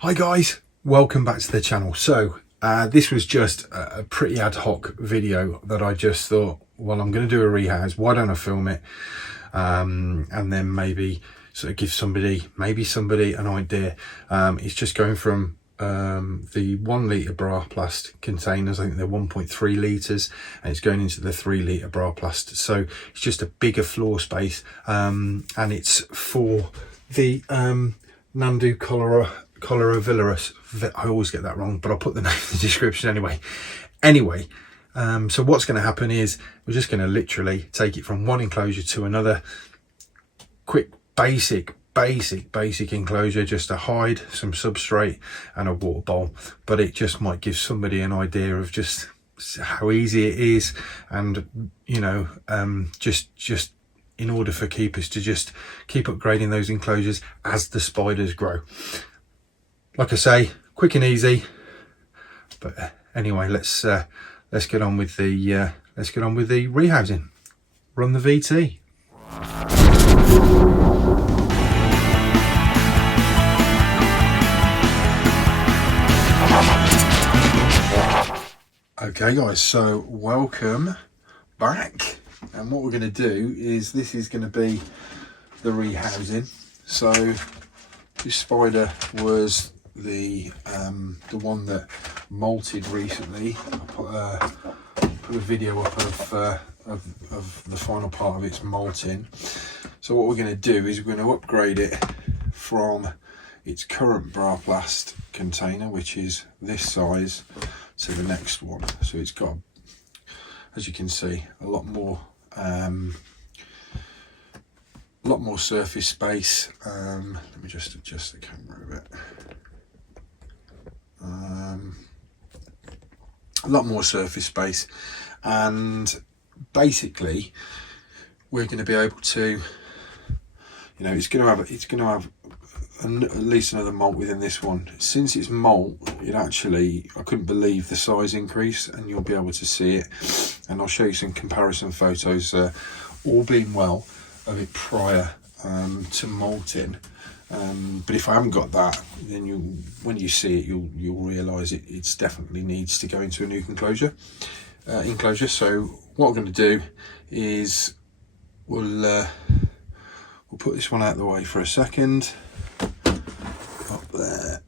Hi guys, welcome back to the channel. So this was just a pretty ad hoc video that I just thought, well, I'm going to do a rehouse, why don't I film it, and then maybe sort of give somebody an idea. It's just going from the 1 litre Braplast containers. I think they're 1.3 litres, and it's going into the 3 litre Braplast, so it's just a bigger floor space, and it's for the Nhandu coloratovillosus. I always get that wrong, but I'll put the name in the description anyway. So what's going to happen is we're just going to literally take it from one enclosure to another. Quick basic enclosure, just to hide some substrate and a water bowl, but it just might give somebody an idea of just how easy it is, and you know, just in order for keepers to just keep upgrading those enclosures as the spiders grow. Like I say, quick and easy. But anyway, let's get on with the rehousing. Run the VT. Okay guys, so welcome back, and what we're going to do is, this is going to be the rehousing. So this spider was the one that molted recently. I put a video up of the final part of its molting. So what we're going to do is we're going to upgrade it from its current Braplast container, which is this size, to the next one. So it's got, as you can see, a lot more surface space. Let me just adjust the camera a bit. A lot more surface space, and basically we're going to be able to, you know, it's going to have at least another molt within this one. Since it's molt, it actually, I couldn't believe the size increase, and you'll be able to see it, and I'll show you some comparison photos, all being well, of it prior to molting. But if I haven't got that, then when you see it, you'll realise it definitely needs to go into a new enclosure. So what we're going to do is we'll put this one out of the way for a second, up there,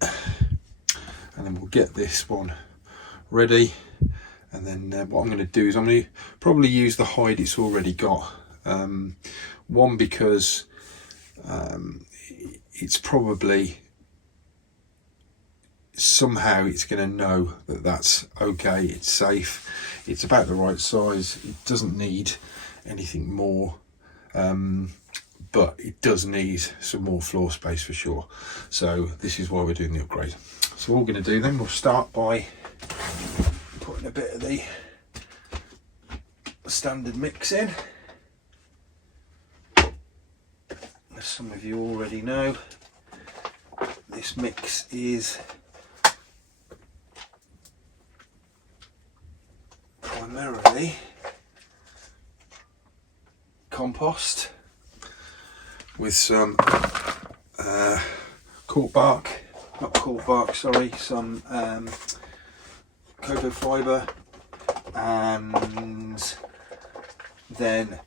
and then we'll get this one ready. And then what I'm going to do is I'm going to probably use the hide it's already got. One, because it's probably, somehow it's going to know that that's okay, it's safe, it's about the right size, it doesn't need anything more, but it does need some more floor space for sure. So this is why we're doing the upgrade. So what we're going to do then, we'll start by putting a bit of the standard mix in. As some of you already know, this mix is primarily compost with some some cocoa fibre, and then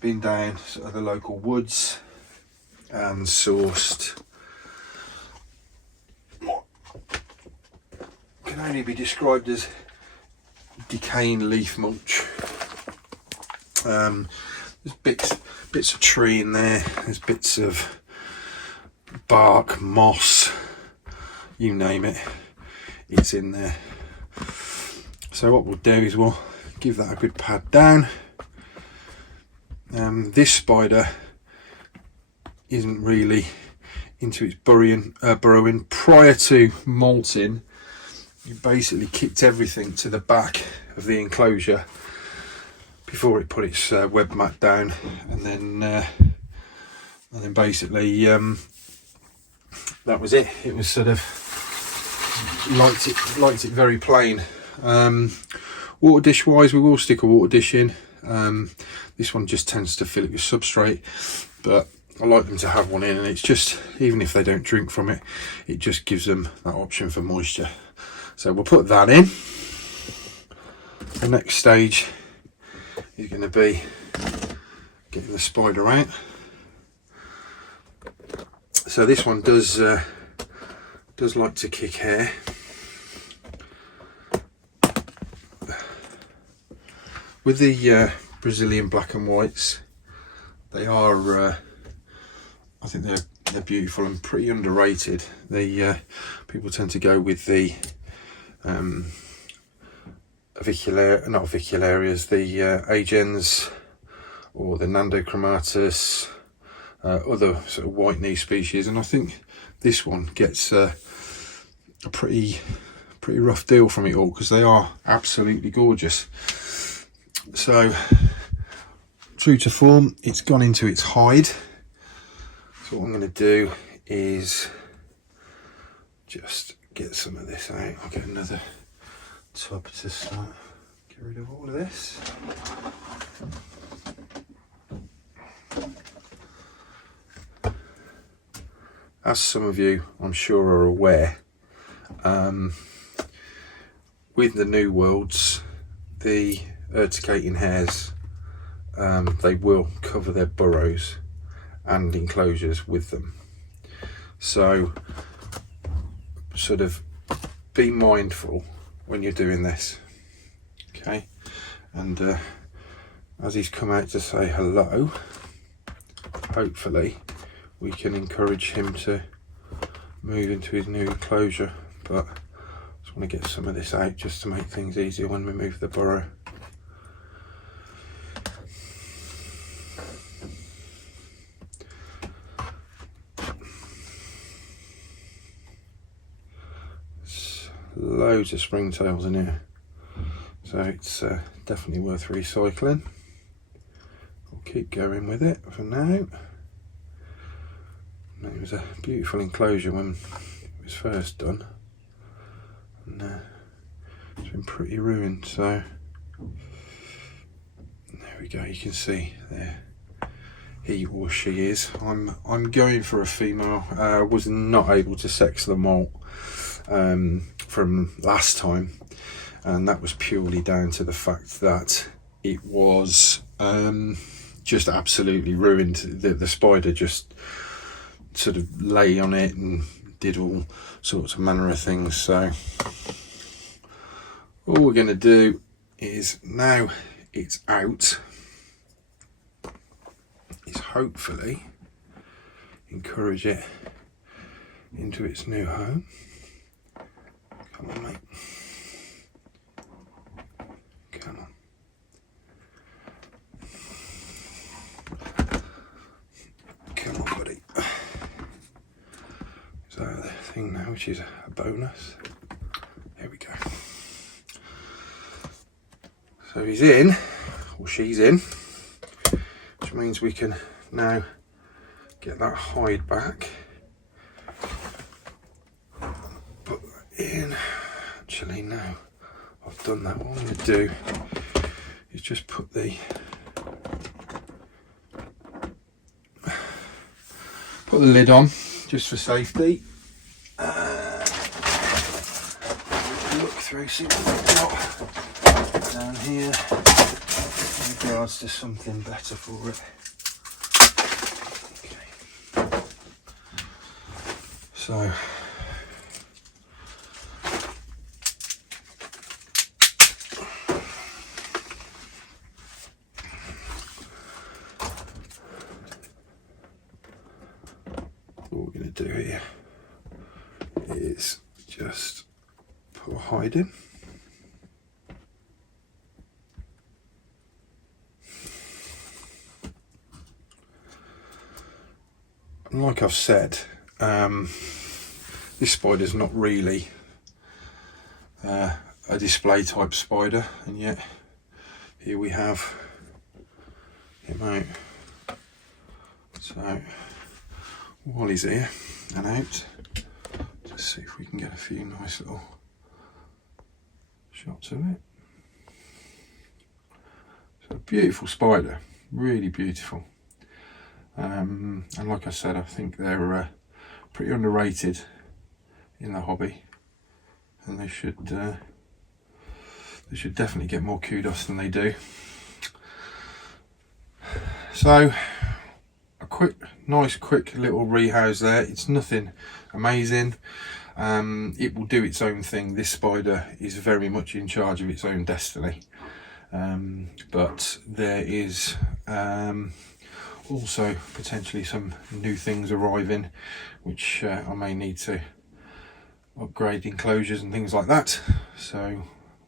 been down sort of the local woods and sourced what can only be described as decaying leaf mulch. There's bits of tree in there, there's bits of bark, moss, you name it, it's in there. So what we'll do is we'll give that a good pad down. This spider isn't really into its burrowing. Prior to molting, you basically kicked everything to the back of the enclosure before it put its web mat down, and then basically that was it. It was sort of liked it very plain. Water dish wise, we will stick a water dish in. This one just tends to fill it with substrate, but I like them to have one in, and it's just, even if they don't drink from it, it just gives them that option for moisture. So we'll put that in. The next stage is going to be getting the spider out. So this one does like to kick hair. With the Brazilian black and whites, they are I think they're beautiful and pretty underrated. People tend to go with the not avicularias, the agens, or the Nhandu chromatus, other sort of white knee species, and I think this one gets a pretty rough deal from it all, because they are absolutely gorgeous. So true to form, it's gone into its hide. So what I'm going to do is just get some of this out. I'll get another tub to start. Get rid of all of this. As some of you, I'm sure, are aware, with the new worlds, the urticating hares, they will cover their burrows and enclosures with them. So sort of be mindful when you're doing this, okay? And as he's come out to say hello, hopefully we can encourage him to move into his new enclosure. But I just want to get some of this out just to make things easier when we move the burrow. Loads of springtails in here, so it's definitely worth recycling. We'll keep going with it for now. And it was a beautiful enclosure when it was first done, and it's been pretty ruined. So there we go. You can see there he or she is. I'm going for a female. Was not able to sex the molt from last time, and that was purely down to the fact that it was just absolutely ruined. The spider just sort of lay on it and did all sorts of manner of things. So all we're going to do is, now it's out, is hopefully encourage it into its new home. Come on, mate. Come on. Come on, buddy. So the thing now, which is a bonus. There we go. So he's in, or she's in, which means we can now get that hide back. Put that in. Actually, no, I've done that. What I'm going to do is just put the lid on, just for safety. Look through, see what we've got down here in regards to something better for it. Okay. So what we're going to do here is just put a hide in. And like I've said, this spider's not really a display type spider, and yet here we have him out. So while he's here and out, just see if we can get a few nice little shots of it. It's a beautiful spider, really beautiful. And like I said, I think they're pretty underrated in the hobby, and they should definitely get more kudos than they do. So a nice quick little rehouse there. It's nothing amazing. It will do its own thing. This spider is very much in charge of its own destiny. But there is also potentially some new things arriving, which I may need to upgrade enclosures and things like that. So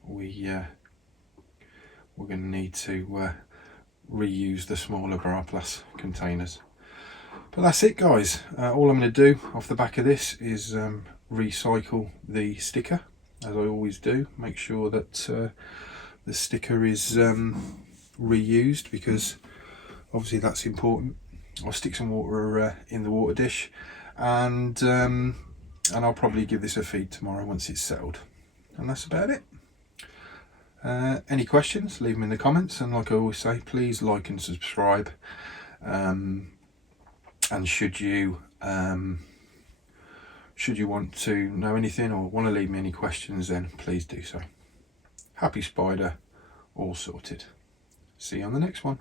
we're going to need to reuse the smaller Baraplass containers. But that's it, guys. All I'm going to do off the back of this is recycle the sticker, as I always do. Make sure that the sticker is reused, because obviously that's important. I'll stick some water in the water dish, and I'll probably give this a feed tomorrow once it's settled. And that's about it. Any questions, leave them in the comments, and like I always say, please like and subscribe. And should you want to know anything or want to leave me any questions, then please do so. Happy spider, all sorted. See you on the next one.